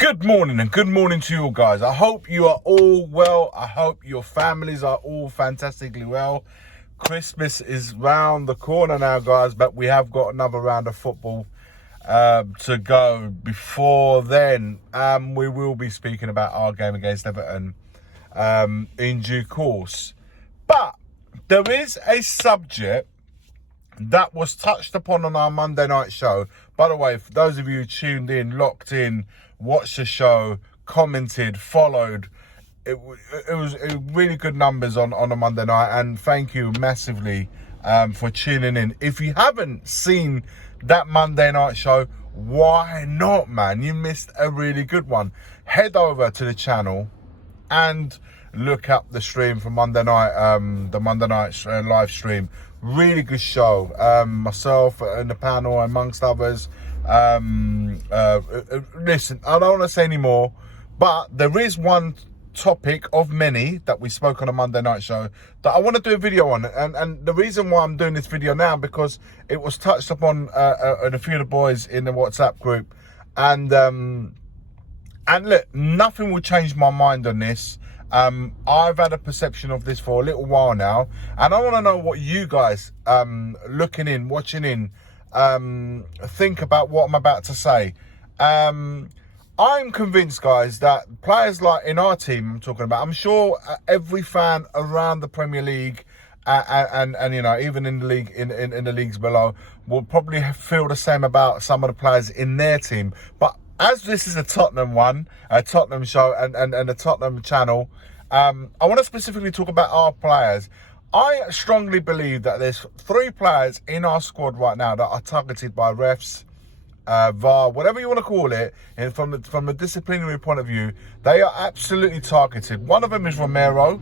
Good morning and good morning to you all, guys. I hope you are all well. I hope your families are all fantastically well. Christmas is round the corner now, guys, but we have got another round of football to go. Before then, we will be speaking about our game against Everton in due course. But there is a subject that was touched upon on our Monday night show. By the way, for those of you who tuned in, locked in, watched the show, commented, followed, it was really good numbers on a Monday night, and thank you massively for tuning in. If you haven't seen that Monday night show, why not, man? You missed a really good one. Head over to the channel and look up the stream from Monday night, the Monday night live stream. Really good show. Myself and the panel, amongst others. Listen, I don't want to say any more, but there is one topic of many that we spoke on a Monday night show that I want to do a video on, and the reason why I'm doing this video now, because it was touched upon a few of the boys in the WhatsApp group, and look, nothing will change my mind on this. I've had a perception of this for a little while now, and I want to know what you guys looking in, watching in, think about what I'm about to say. I'm convinced, guys, that players like in our team I'm talking about, I'm sure every fan around the Premier League and you know, even in the league, in the leagues below, will probably feel the same about some of the players in their team. But as this is a Tottenham one, a Tottenham show and a Tottenham channel, I want to specifically talk about our players. I strongly believe that there's 3 players in our squad right now that are targeted by refs, VAR, whatever you want to call it, and from a disciplinary point of view, they are absolutely targeted. One of them is Romero,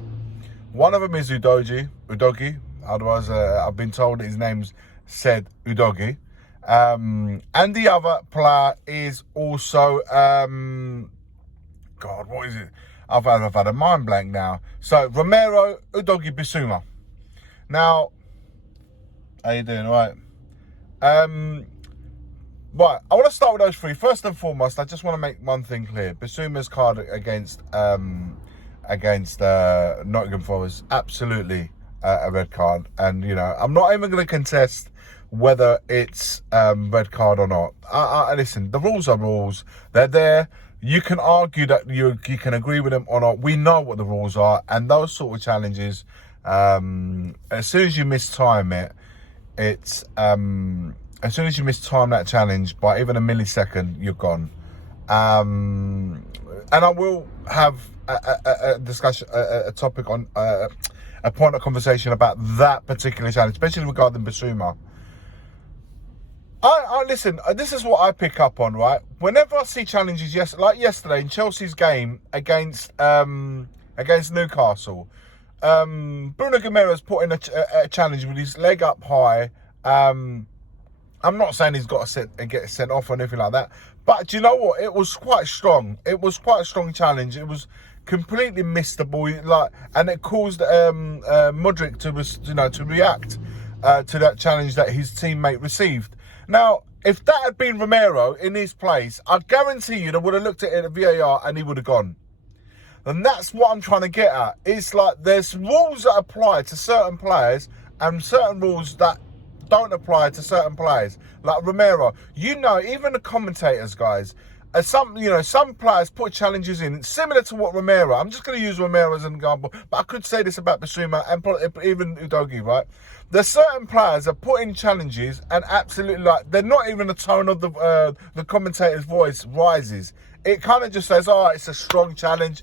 one of them is Udogi, otherwise I've been told his name's said Udogi. And the other player is also, God, what is it? I've had a mind blank now. So, Romero, Udogi, Bissouma. Now, how you doing? All right. Right, I want to start with those 3. First and foremost, I just want to make one thing clear. Bissouma's card against Nottingham Forest, absolutely a red card. And, you know, I'm not even going to contest whether it's red card or not. Listen, the rules are rules. They're there. You can argue that you can agree with them or not. We know what the rules are, and those sort of challenges, as soon as you mistime it, it's as soon as you mistime that challenge by even a millisecond, you're gone. And I will have a discussion, a topic on a point of conversation about that particular challenge, especially regarding Bissouma. I listen, this is what I pick up on, right? Whenever I see challenges, like yesterday in Chelsea's game against Newcastle, Bruno Guimaraes put in a challenge with his leg up high. I'm not saying he's got to get sent off or anything like that, but do you know what? It was quite strong. It was quite a strong challenge. It was completely missed the ball, and it caused Mudryk to react to that challenge that his teammate received. Now, if that had been Romero in his place, I guarantee you they would have looked at it at VAR and he would have gone. And that's what I'm trying to get at. It's like there's rules that apply to certain players and certain rules that don't apply to certain players. Like Romero, you know, even the commentators, guys, some players put challenges in similar to what Romero. I'm just going to use Romero as an example, but I could say this about Bissouma and even Udogi, right? There's certain players that put in challenges and absolutely, like, they're not even the tone of the commentator's voice rises. It kind of just says, oh, it's a strong challenge.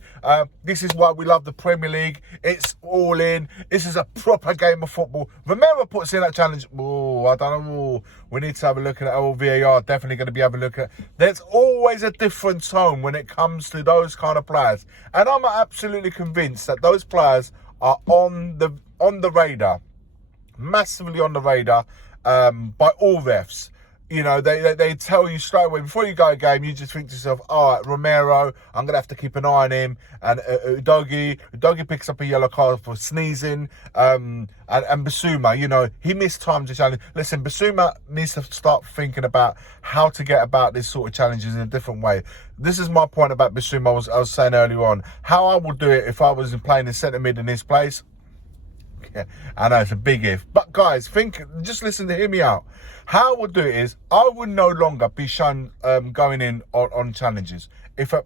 This is why we love the Premier League. It's all in. This is a proper game of football. Romero puts in that challenge. Oh, I don't know. We need to have a look at it. Oh, VAR, definitely going to be having a look at it. There's always a different tone when it comes to those kind of players. And I'm absolutely convinced that those players are on the radar. Massively on the radar by all refs. You know, they tell you straight away, before you go a game, you just think to yourself, all right, Romero, I'm going to have to keep an eye on him. And Udogie picks up a yellow card for sneezing. And Bissouma, you know, he missed time to challenge. Listen, Bissouma needs to start thinking about how to get about this sort of challenges in a different way. This is my point about Bissouma, I was saying earlier on. How I would do it if I was playing in centre mid in this place. Yeah, I know it's a big if, but guys, just listen to hear me out. How I would do it is I would no longer be shown going in on challenges. If I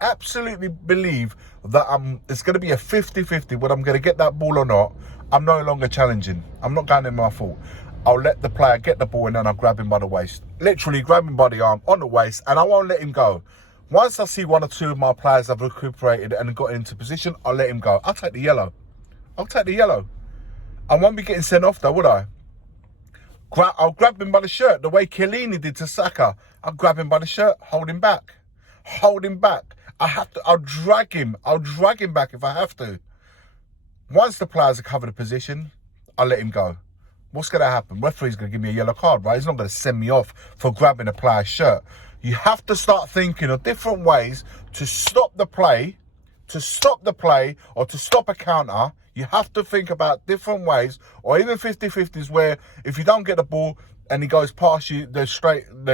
absolutely believe that it's going to be a 50-50 whether I'm going to get that ball or not, I'm no longer challenging. I'm not going in my fault. I'll let the player get the ball and then I'll grab him by the waist, literally grab him by the arm on the waist, and I won't let him go. Once I see one or two of my players have recuperated and got into position, I'll let him go. I'll take the yellow. I won't be getting sent off though, would I? I'll grab him by the shirt, the way Chiellini did to Saka. I'll grab him by the shirt, hold him back. I'll drag him back if I have to. Once the players have covered the position, I'll let him go. What's going to happen? Referee's going to give me a yellow card, right? He's not going to send me off for grabbing a player's shirt. You have to start thinking of different ways to stop the play, or to stop a counter. You have to think about different ways, or even 50-50s where if you don't get the ball and he goes past you, they're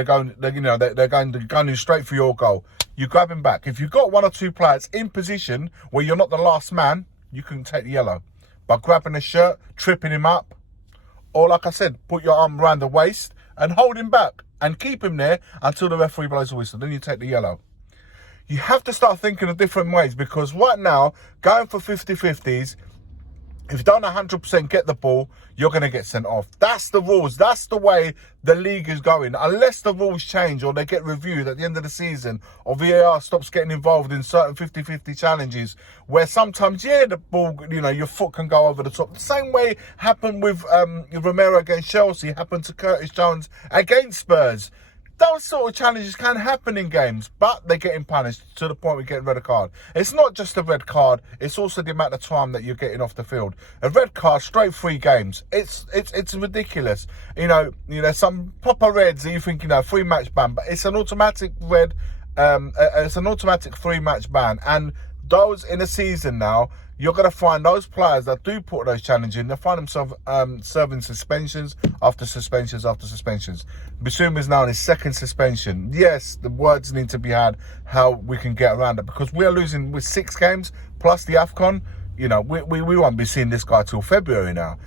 going straight for your goal. You grab him back. If you've got one or two players in position where you're not the last man, you can take the yellow by grabbing the shirt, tripping him up, or like I said, put your arm around the waist and hold him back and keep him there until the referee blows the whistle. Then you take the yellow. You have to start thinking of different ways, because right now, going for 50-50s, if you don't 100% get the ball, you're going to get sent off. That's the rules. That's the way the league is going. Unless the rules change or they get reviewed at the end of the season, or VAR stops getting involved in certain 50-50 challenges where sometimes, the ball, your foot can go over the top. The same way happened with Romero against Chelsea, happened to Curtis Jones against Spurs. Those sort of challenges can happen in games, but they're getting punished to the point we get a red card. It's not just a red card, it's also the amount of time that you're getting off the field. A red card, straight 3 games. It's ridiculous. Some proper reds that you think, 3-match ban, but it's an automatic red, it's an automatic 3-match ban. And those in a season now, you're going to find those players that do put those challenges in, they find themselves serving suspensions after suspensions after suspensions. Bissouma is now in his 2nd suspension. Yes, the words need to be had how we can get around it, because we are losing with 6 games plus the AFCON. We won't be seeing this guy till February now.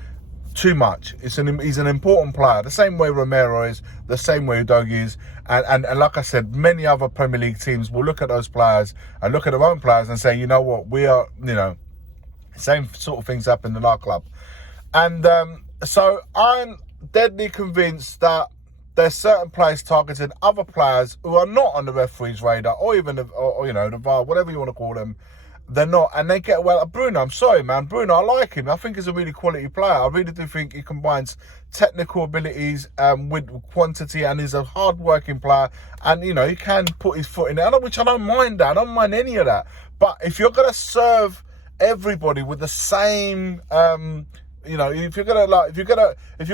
Too much. He's an important player. The same way Romero is, the same way Udogie is. And like I said, many other Premier League teams will look at those players and look at their own players and say, you know what, we are, same sort of things happen in our club. And so I'm deadly convinced that there's certain players targeting other players who are not on the referee's radar, or even the VAR, whatever you want to call them. They're not, and they get well. Bruno, I'm sorry, man. Bruno, I like him. I think he's a really quality player. I really do think he combines technical abilities with quantity, and he's a hard-working player. And he can put his foot in there, which I don't mind that. I don't mind any of that. But if you're gonna serve everybody with the same, if you're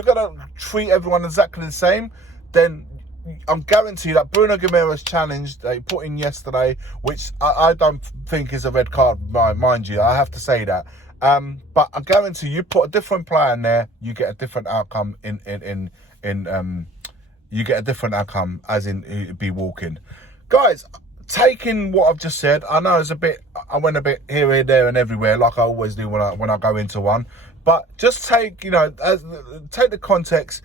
gonna treat everyone exactly the same, then I'm guaranteed that Bruno Guimaraes' challenge that he put in yesterday, which I don't think is a red card, mind you, I have to say that. But I guarantee you put a different player in there, you get a different outcome you get a different outcome, as in it'd be walking. Guys, taking what I've just said, I know I went a bit here, there and everywhere, like I always do when I go into one. But just take the context,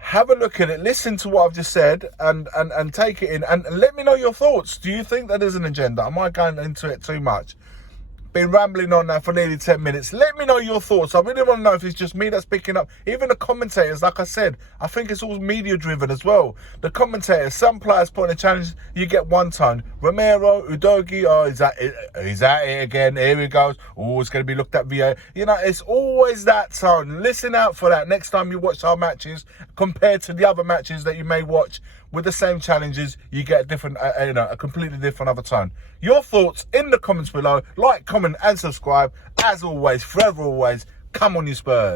have a look at it, listen to what I've just said, and take it in, and let me know your thoughts. Do you think that there's an agenda? Am I going into it too much? Been rambling on that for nearly 10 minutes. Let me know your thoughts. I really want to know if it's just me that's picking up. Even the commentators, like I said, I think it's all media driven as well. The commentators, some players putting a challenge, you get one tone. Romero, Udogie, he's at it again. Here he goes. Oh, it's going to be looked at via. It's always that tone. Listen out for that next time you watch our matches compared to the other matches that you may watch with the same challenges. You get a different, a completely different other tone. Your thoughts in the comments below. Like, comment and subscribe. As always, forever always, come on you Spurs.